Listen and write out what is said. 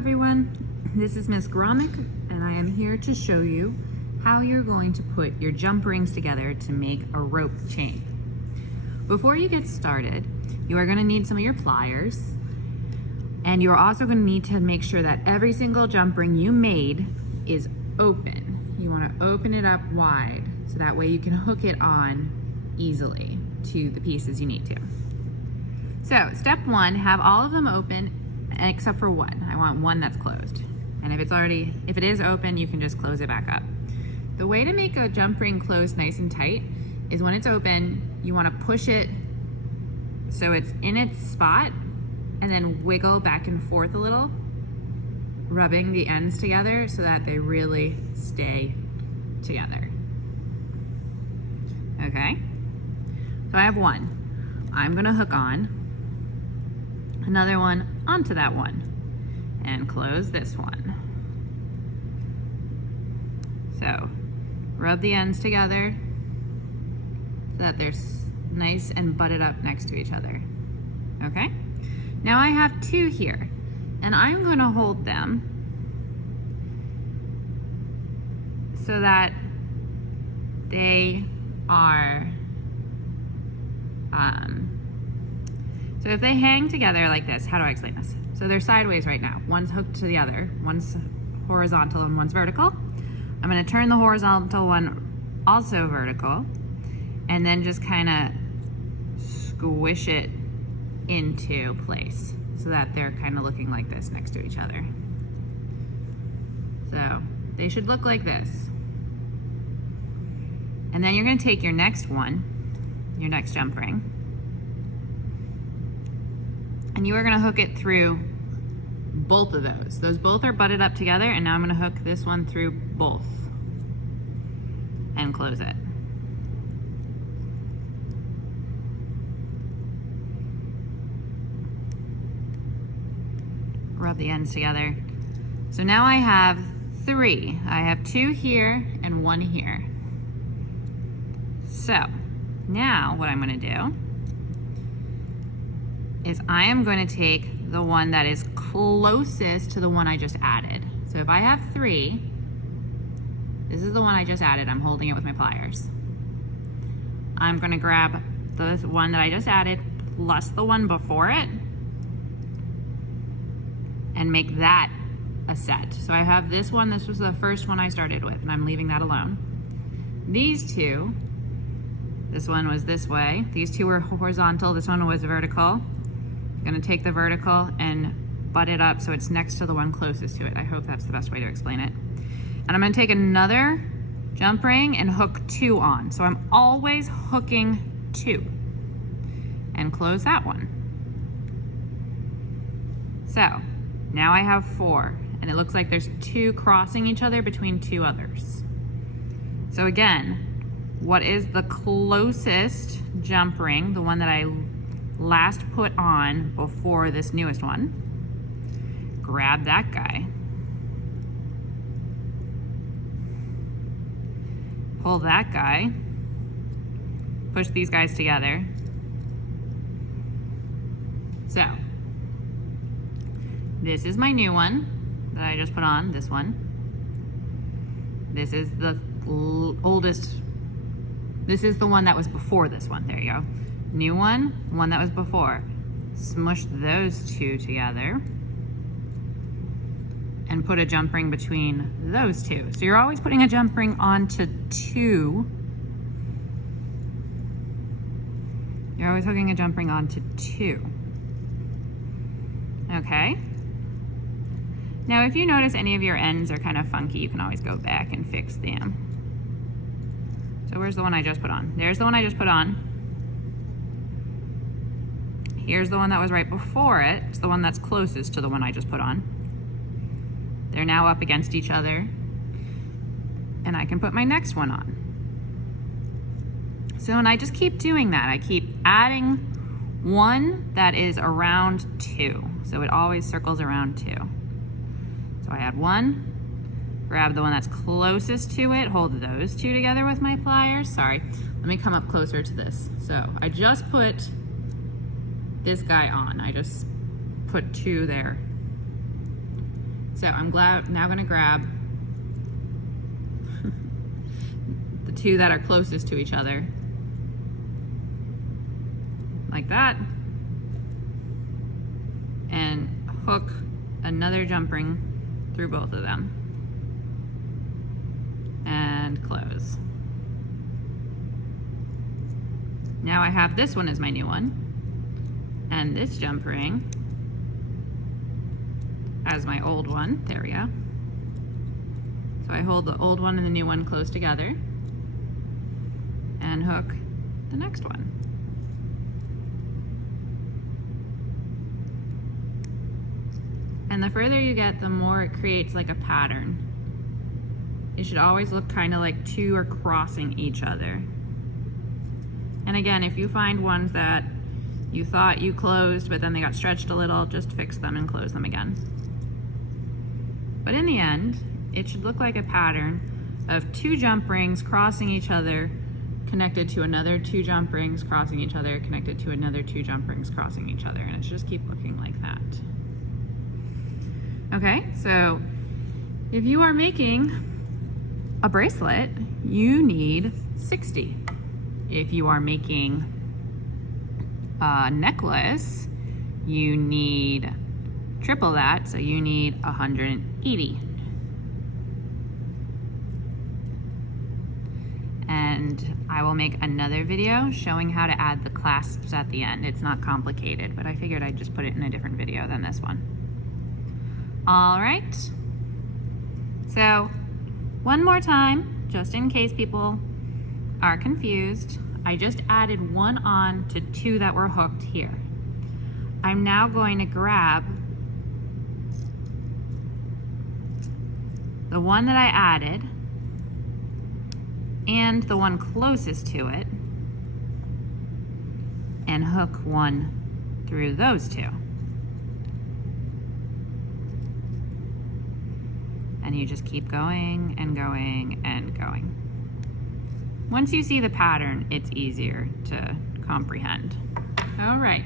everyone, this is Miss Gromik and I am here to show you how you're going to put your jump rings together to make a rope chain. Before you get started, you are going to need some of your pliers, and you're also going to need to make sure that every single jump ring you made is open. You want to open it up wide so that way you can hook it on easily to the pieces you need to. So step one, have all of them open except for one. I want one that's closed. And if it is open, you can just close it back up. The way to make a jump ring close nice and tight is when it's open, you want to push it so it's in its spot and then wiggle back and forth a little, rubbing the ends together so that they really stay together. Okay, so I have one. I'm gonna hook on another one onto that one and close this one. So rub the ends together so that they're nice and butted up next to each other. Okay, now I have two here and I'm going to hold them so that they are so if they hang together like this, how do I explain this? So they're sideways right now. One's hooked to the other. One's horizontal and one's vertical. I'm gonna turn the horizontal one also vertical and then just kind of squish it into place so that they're kind of looking like this next to each other. So they should look like this. And then you're gonna take your next one, your next jump ring, and you are gonna hook it through both of those. Those both are butted up together, and now I'm gonna hook this one through both and close it. Rub the ends together. So now I have three. I have two here and one here. So now what I'm gonna do is I am going to take the one that is closest to the one I just added. So if I have three, this is the one I just added. I'm holding it with my pliers. I'm going to grab the one that I just added plus the one before it and make that a set. So I have this one. This was the first one I started with, and I'm leaving that alone. These two, this one was this way. These two were horizontal. This one was vertical. I'm gonna take the vertical and butt it up so it's next to the one closest to it. I hope that's the best way to explain it. And I'm gonna take another jump ring and hook two on. So I'm always hooking two and close that one. So now I have four, and it looks like there's two crossing each other between two others. So again, what is the closest jump ring, the one that I last put on before this newest one? Grab that guy. Pull that guy. Push these guys together. So, this is my new one that I just put on, this one. This is the oldest. This is the one that was before this one. There you go. New one, one that was before. Smush those two together and put a jump ring between those two. So you're always putting a jump ring onto two. You're always hooking a jump ring onto two. Okay. Now if you notice any of your ends are kind of funky, you can always go back and fix them. So where's the one I just put on? There's the one I just put on. Here's the one that was right before it. It's the one that's closest to the one I just put on. They're now up against each other. And I can put my next one on. So, and I just keep doing that. I keep adding one that is around two. So it always circles around two. So I add one, grab the one that's closest to it, hold those two together with my pliers. Sorry, let me come up closer to this. So I just put this guy on. I just put two there. So I'm now gonna grab the two that are closest to each other, like that, and hook another jump ring through both of them, and close. Now I have this one as my new one, and this jump ring as my old one. There we go. So I hold the old one and the new one close together and hook the next one. And the further you get, the more it creates like a pattern. It should always look kind of like two are crossing each other. And again, if you find ones that you thought you closed, but then they got stretched a little, just fix them and close them again. But in the end, it should look like a pattern of two jump rings crossing each other, connected to another two jump rings crossing each other, connected to another two jump rings crossing each other. And it should just keep looking like that. Okay, so if you are making a bracelet, you need 60. If you are making a necklace, you need triple that, so you need 180. And I will make another video showing how to add the clasps at the end. It's not complicated, but I figured I'd just put it in a different video than this one. All right, so one more time, just in case people are confused, I just added one on to two that were hooked here. I'm now going to grab the one that I added and the one closest to it and hook one through those two. And you just keep going and going and going. Once you see the pattern, it's easier to comprehend. All right.